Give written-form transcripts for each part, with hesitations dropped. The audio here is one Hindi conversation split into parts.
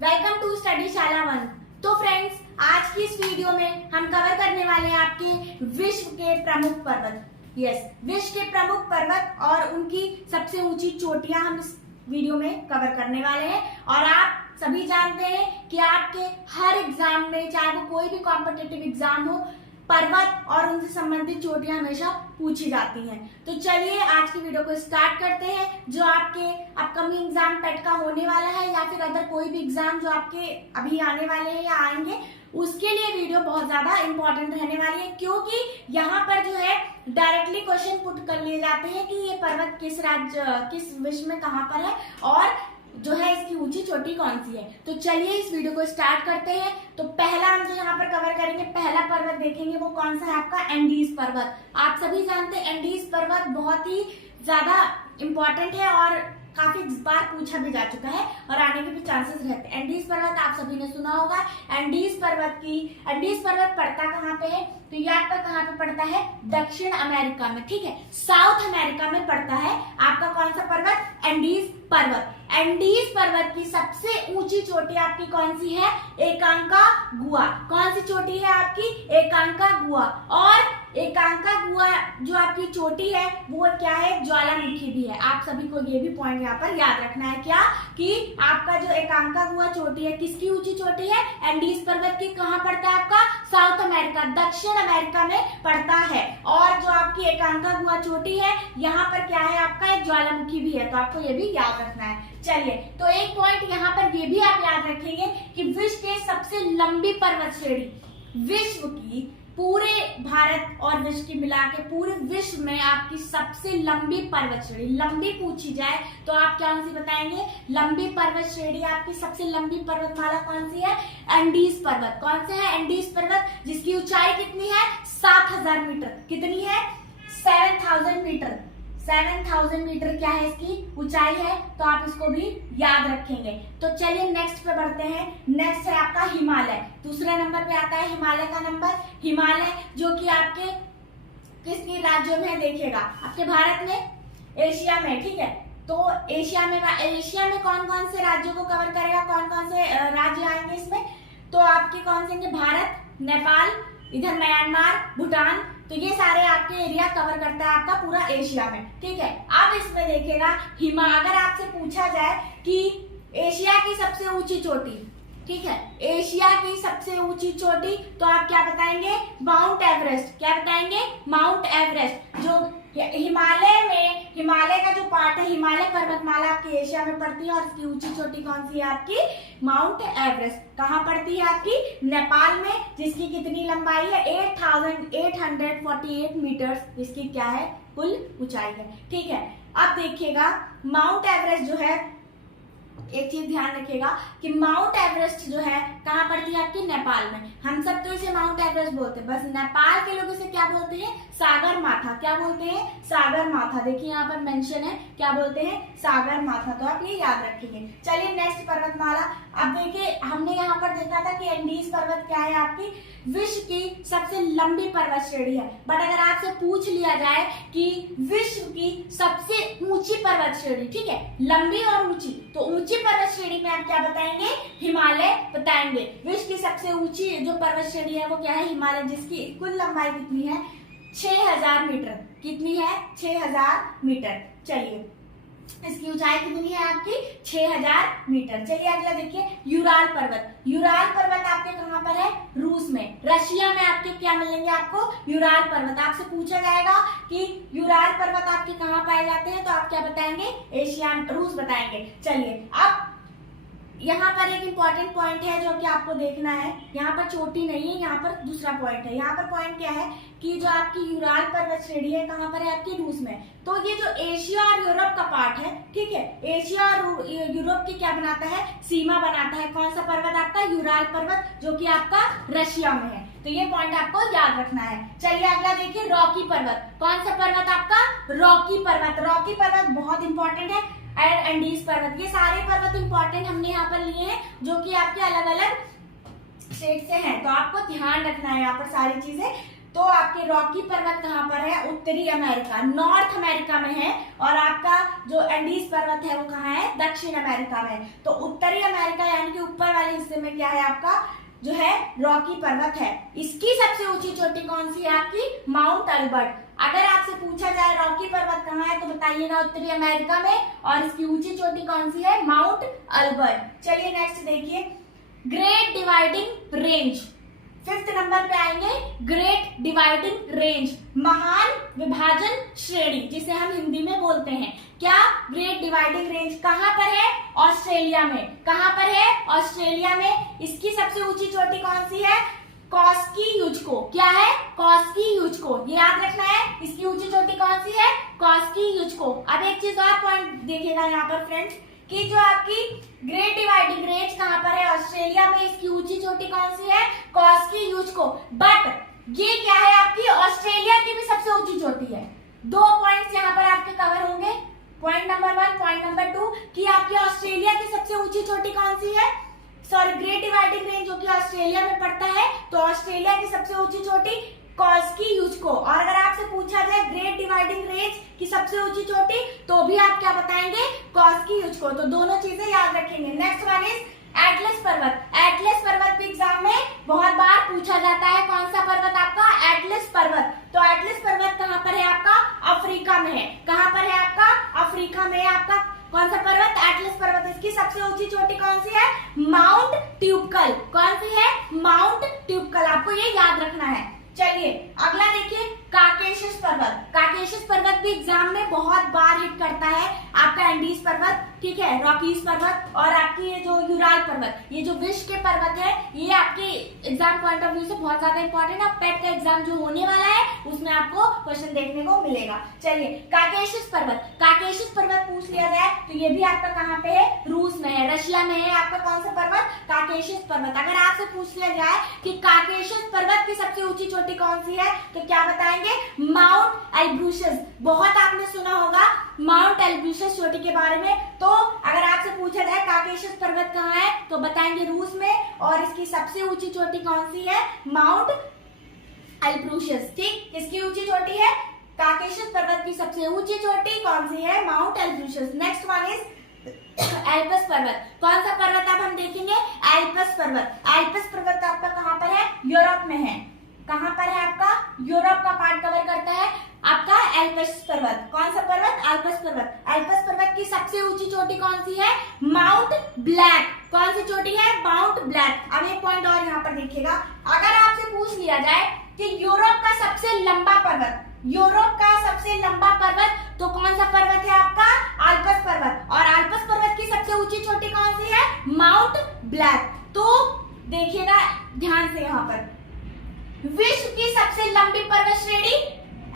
वेलकम टू स्टडी शाला 1। तो फ्रेंड्स, आज की इस वीडियो में हम कवर करने वाले हैं आपके विश्व के प्रमुख पर्वत। विश्व के प्रमुख पर्वत और उनकी सबसे ऊंची चोटियां हम इस वीडियो में कवर करने वाले हैं। और आप सभी जानते हैं कि आपके हर एग्जाम में, चाहे वो कोई भी कॉम्पिटिटिव एग्जाम हो, पर्वत और उनसे संबंधित चोटियां हमेशा पूछी जाती हैं। तो चलिए आज की वीडियो को स्टार्ट करते हैं। जो आपके अपकमिंग एग्जाम पेट का होने वाला है या फिर अदर कोई भी एग्जाम जो आपके अभी आने वाले हैं या आएंगे, उसके लिए वीडियो बहुत ज्यादा इंपॉर्टेंट रहने वाली है, क्योंकि यहाँ पर जो है डायरेक्टली क्वेश्चन पुट कर लिए जाते हैं कि ये पर्वत किस विश्व में कहाँ पर है और जो है इसकी ऊंची चोटी कौन सी है। तो चलिए इस वीडियो को स्टार्ट करते हैं। तो पहला हम जो यहाँ पर कवर करेंगे, पहला पर्वत देखेंगे, वो कौन सा है आपका एंडीज पर्वत। आप सभी जानते हैं एंडीज पर्वत बहुत ही ज्यादा इंपॉर्टेंट है और काफी बार पूछा भी जा चुका है और आने के भी चांसेस रहते हैं। एंडीज पर्वत आप सभी ने सुना होगा। एंडीज पर्वत पड़ता कहाँ पे है? तो ये आपका कहाँ पे पड़ता है? दक्षिण अमेरिका में, ठीक है, साउथ अमेरिका में पड़ता है आपका कौन सा पर्वत? एंडीज पर्वत। एंडीज पर्वत की सबसे ऊंची चोटी आपकी कौन सी है? एकांकागुआ। कौन सी चोटी है आपकी? एकांकागुआ। और एकांकागुआ जो आपकी चोटी है वो क्या है? ज्वालामुखी भी है। आप सभी को ये भी पॉइंट यहाँ पर याद रखना है, क्या कि आपका जो एकांकागुआ चोटी है किसकी ऊंची चोटी है? एंडीज पर्वत की। कहाँ पड़ता है आपका? साउथ अमेरिका, दक्षिण अमेरिका में पड़ता है। और जो आपकी एकांकागुआ चोटी है यहाँ पर क्या है आपका? एक ज्वालामुखी भी है, तो आपको ये भी याद रखना है। चलिए, तो एक पॉइंट यहाँ पर ये भी आप याद रखेंगे कि विश्व के सबसे लंबी पर्वत श्रेणी, विश्व की पूरे भारत और विश्व की मिला के पूरे विश्व में आपकी सबसे लंबी पर्वत श्रेणी, लंबी पूछी जाए तो आप कौन सी बताएंगे? लंबी पर्वत श्रेणी आपकी सबसे लंबी पर्वतमाला कौन सी है? एंडीज पर्वत। कौन से है? एंडीज पर्वत, जिसकी ऊंचाई कितनी है? 7000 मीटर। कितनी है? 7000 मीटर। 7000 मीटर क्या है इसकी ऊंचाई है, तो आप इसको भी याद रखेंगे। तो चलिए नेक्स्ट पे बढ़ते हैं। नेक्स्ट है आपका हिमालय। दूसरे नंबर पे आता है हिमालय का नंबर। हिमालय जो कि आपके किस राज्यों में देखिएगा? आपके भारत में, एशिया में, ठीक है। तो एशिया में कौन कौन से राज्यों को कवर करेगा? कौन कौन से राज्य आएंगे इसमें? तो आपके कौन से? भारत, नेपाल, इधर म्यांमार, भूटान। तो ये सारे आपके एरिया कवर करता है आपका पूरा एशिया में, ठीक है। अब इसमें देखिएगा अगर आपसे पूछा जाए कि एशिया की सबसे ऊंची चोटी, ठीक है, एशिया की सबसे ऊंची चोटी, तो आप क्या बताएंगे? Mount Everest. क्या बताएंगे? Mount Everest. जो हिमालय का जो पार्ट है, हिमालय पर्वतमाला आपकी एशिया में पड़ती है और इसकी ऊंची चोटी कौन सी है आपकी? Mount Everest. कहाँ पड़ती है आपकी? नेपाल में, जिसकी कितनी लंबाई है? 8848 मीटर इसकी क्या है? कुल ऊंचाई है, ठीक है। अब देखिएगा माउंट एवरेस्ट जो है, एक चीज ध्यान रखिएगा कि माउंट एवरेस्ट जो है कहाँ पड़ती है आपकी? नेपाल में। हम सब तो इसे माउंट एवरेस्ट बोलते हैं, बस नेपाल के लोग इसे क्या बोलते हैं? सागर माथा। क्या बोलते हैं? सागर माथा। देखिए यहाँ पर मेंशन है, क्या बोलते हैं? सागर माथा। तो आप ये याद रखेंगे। चलिए नेक्स्ट पर्वतमाला। अब देखिए हमने यहाँ पर देखा था कि एंडीज पर्वत क्या है आपकी? विश्व की सबसे लंबी पर्वत श्रेणी है। बट अगर आपसे पूछ लिया जाए कि विश्व की सबसे ऊंची पर्वत श्रेणी, ठीक है, लंबी और ऊंची, तो ऊंची पर्वत श्रेणी में आप क्या बताएंगे? हिमालय बताएंगे। विश्व की सबसे ऊंची जो पर्वत श्रेणी है वो क्या है? हिमालय, जिसकी कुल लंबाई कितनी है? 6000 मीटर। कितनी है? 6000 मीटर। चलिए इसकी ऊंचाई कितनी है आपकी? 6000 मीटर। चलिए अगला देखिए यूराल पर्वत। यूराल पर्वत आपके कहाँ पर है? रूस में, रशिया में आपके क्या मिलेंगे आपको? यूराल पर्वत। आपसे पूछा जाएगा कि यूराल पर्वत आपके कहाँ पाए जाते हैं, तो आप क्या बताएंगे? एशिया, रूस बताएंगे। चलिए अब यहाँ पर एक इंपॉर्टेंट पॉइंट है जो कि आपको देखना है। यहाँ पर चोटी नहीं है, यहाँ पर दूसरा पॉइंट है। यहाँ पर पॉइंट क्या है कि जो आपकी यूराल पर्वत श्रेणी है कहाँ पर है आपकी? रूस में। तो ये जो एशिया और यूरोप का पार्ट है, ठीक है, एशिया और यूरोप की क्या बनाता है? सीमा बनाता है। कौन सा पर्वत आपका? यूराल पर्वत, जो कि आपका रशिया में है। तो ये पॉइंट आपको याद रखना है। चलिए अगला देखिए रॉकी पर्वत। कौन सा पर्वत आपका? रॉकी पर्वत। रॉकी पर्वत बहुत इंपॉर्टेंट है। एंडीज पर्वत, ये सारे पर्वत इंपॉर्टेंट हमने यहाँ पर लिए हैं जो कि आपके अलग अलग स्टेट से हैं, तो आपको ध्यान रखना है यहाँ पर सारी चीजें। तो आपके रॉकी पर्वत कहाँ पर है? उत्तरी अमेरिका, नॉर्थ अमेरिका में है। और आपका जो एंडीज पर्वत है वो कहाँ है? दक्षिण अमेरिका में। तो उत्तरी अमेरिका यानी कि ऊपर वाले हिस्से में क्या है? आपका जो है रॉकी पर्वत है। इसकी सबसे ऊंची चोटी कौन सी है? आपकी माउंट अल्बर्ट। अगर आपसे पूछा जाए रॉकी पर्वत कहाँ है तो बताइएगा उत्तरी अमेरिका में, और इसकी ऊंची चोटी कौन सी है? Mount Albert. चलिए नेक्स्ट देखिए, great dividing range. 5th number पे आएंगे ग्रेट डिवाइडिंग रेंज, महान विभाजन श्रेणी, जिसे हम हिंदी में बोलते हैं। क्या? ग्रेट डिवाइडिंग रेंज कहाँ पर है? ऑस्ट्रेलिया में। कहाँ पर है? ऑस्ट्रेलिया में। इसकी सबसे ऊंची चोटी कौन सी है? कॉस्की यूजको। क्या है? कॉस्की यूजको, ये याद रखना है। इसकी ऊंची चोटी कौन सी है? कॉस्की यूजको। अब एक चीज और पॉइंट देखिएगा यहाँ पर फ्रेंड्स, कि जो आपकी ग्रेट डिवाइडिंग रेंज कहाँ पर है? ऑस्ट्रेलिया में। इसकी ऊंची चोटी कौन सी है? कॉस्की यूजको। बट ये क्या है? आपकी ऑस्ट्रेलिया की भी सबसे ऊंची चोटी है। 2 पॉइंट्स यहाँ पर आपके कवर होंगे। पॉइंट नंबर 1, पॉइंट नंबर 2 कि आपकी ऑस्ट्रेलिया की सबसे ऊंची चोटी कौन सी है? सॉरी, ग्रेट डिवाइडिंग रेंज जो कि ऑस्ट्रेलिया में पड़ता है, तो ऑस्ट्रेलिया की सबसे ऊंची चोटी कॉस्की यूजको। और अगर आपसे पूछा जाए ग्रेट डिवाइडिंग रेंज की सबसे ऊंची चोटी, तो भी आप क्या बताएंगे? कॉस्की यूजको। तो दोनों चीजें याद रखेंगे। नेक्स्ट वन इज एटलस पर्वत। एटलस पर्वत भी एग्जाम में बहुत बार पूछा जाता है। कौन सा पर्वत आपका? एटलस पर्वत। तो एटलस पर्वत कहाँ पर है? आपका अफ्रीका में है। कहाँ पर है? आपका अफ्रीका में है। आपका कौन सा पर्वत? एटलस पर्वत। इसकी सबसे ऊंची चोटी कौन सी है? माउंट ट्यूबकल। कौन सी है? माउंट ट्यूबकल। आपको ये याद रखना है। चलिए अगला देखिए, काकेशस पर्वत। काकेशस पर्वत भी एग्जाम में बहुत बार हिट करता है। आपका एंडीज पर्वत, ठीक है, रॉकीज पर्वत, और आपकी ये जो यूराल पर्वत, ये जो विश्व के पर्वत है, ये आपके एग्जाम पॉइंट ऑफ व्यू से बहुत ज्यादा इंपॉर्टेंट है। पेट का एग्जाम जो होने वाला है उसमें आपको क्वेश्चन देखने को मिलेगा। चलिए काकेशस पर्वत। काकेशस पर्वत पूछ लिया जाए तो ये भी आपका कहाँ पे है? रूस में है, रशिया में है। आपका कौन सा पर्वत? काकेशस पर्वत। अगर आपसे पूछ लिया जाए कि काकेशस पर्वत की सबसे ऊंची चोटी कौन सी है, तो क्या बताएंगे? माउंट एल्ब्रूसस। बहुत आपने सुना होगा माउंट एल्ब्रूसस चोटी के बारे में। तो अगर आपसे पूछा जाए काकेशस पर्वत कहाँ है, तो बताएंगे रूस में। और इसकी सबसे ऊंची चोटी कौन सी है? माउंट एल्ब्रूसस। ठीक, इसकी ऊंची चोटी है काकेशस पर्वत की सबसे ऊंची चोटी कौन सी है? Mount Elbrus. Next one is Alps पर्वत। कौन सा पर्वत आप हम देखेंगे? एल्पस पर्वत। एल्पस पर्वत आपका कहाँ पर है? यूरोप में है। कहाँ पर है? आपका यूरोप का पार्ट कवर करता है आपका एल्पस पर्वत। कौन सा पर्वत? एल्पस पर्वत। एल्पस पर्वत की सबसे ऊंची चोटी कौन सी है? Mount black. कौन सी चोटी है? Mount black. अब एक पॉइंट और यहाँ पर देखिएगा, अगर आपसे पूछ लिया जाए कि यूरोप का सबसे लंबा पर्वत, यूरोप का सबसे लंबा पर्वत, तो कौन सा पर्वत है? आपका आल्पस पर्वत। और आल्पस पर्वत की सबसे ऊंची चोटी कौन सी है? Mount black. तो देखिएगा ध्यान से, यहाँ पर विश्व की सबसे लंबी पर्वत श्रेणी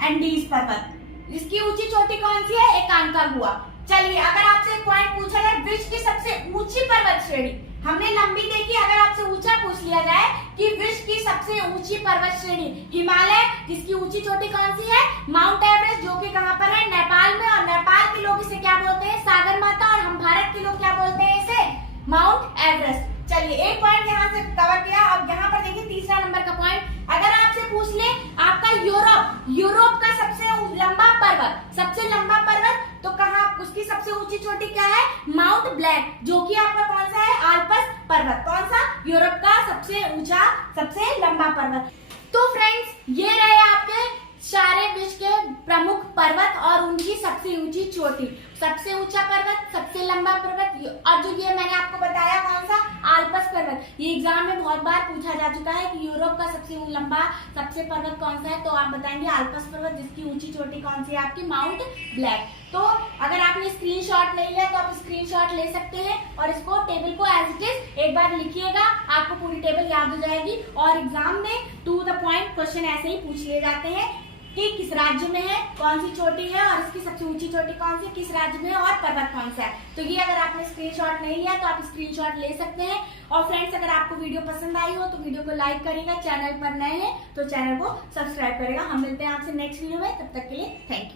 एंडीज पर्वत। इसकी ऊंची चोटी कौन सी है? एकांकागुआ। चलिए अगर आपसे एक पॉइंट पूछा जाए विश्व की सबसे ऊंची पर्वत श्रेणी, हमने लंबी देखी, अगर आपसे ऊंचा पूछ लिया जाए कि विश्व की सबसे ऊंची पर्वत श्रेणी, हिमालय, जिसकी ऊंची चोटी कौन सी है? माउंट एवरेस्ट, जो कि कहाँ पर है? नेपाल में। और नेपाल के लोग इसे क्या बोलते हैं? सागर माता। और हम भारत के लोग क्या बोलते हैं इसे? Mount Everest. चलिए एक पॉइंट यहाँ से कवर किया। अब यहाँ पर देखिए तीसरा नंबर का पॉइंट, अगर आपसे पूछ ले आपका यूरोप का सबसे लंबा पर्वत, सबसे लंबा पर्वत, तो कहाँ? उसकी सबसे ऊंची चोटी क्या है? माउंट ब्लैक, जो कि आपका कौन सा है? आल्पस पर्वत। कौन सा? यूरोप का सबसे ऊंचा, सबसे लंबा पर्वत। तो फ्रेंड्स ये रहे आपके सारे विश्व के प्रमुख पर्वत और उनकी सबसे ऊंची चोटी। सबसे ऊंचा पर्वत, सबसे लंबा पर्वत, और जो ये मैंने आपको बताया कौन सा? आल्पस पर्वत। ये एग्जाम में बहुत बार पूछा जा चुका है कि यूरोप का सबसे लंबा सबसे पर्वत कौन सा है, तो आप बताएंगे आल्पस पर्वत, जिसकी ऊंची चोटी कौन सी है? आपकी माउंट ब्लैक। तो अगर आपने स्क्रीनशॉट नहीं लिया तो आप स्क्रीनशॉट ले सकते हैं और इसको टेबल को एज इट इज एक बार लिखिएगा, आपको पूरी टेबल याद हो जाएगी। और एग्जाम में टू द पॉइंट क्वेश्चन ऐसे ही पूछ लिए जाते हैं कि किस राज्य में है, कौन सी चोटी है और इसकी सबसे ऊंची चोटी कौन सी, किस राज्य में है और पर्वत कौन सा है। तो ये अगर आपने स्क्रीनशॉट नहीं लिया तो आप स्क्रीनशॉट ले सकते हैं। और फ्रेंड्स अगर आपको वीडियो पसंद आई हो तो वीडियो को लाइक करेगा, चैनल पर नए हैं तो चैनल को सब्सक्राइब करेगा। हम मिलते हैं आपसे नेक्स्ट वीडियो में, तब तक के लिए थैंक यू।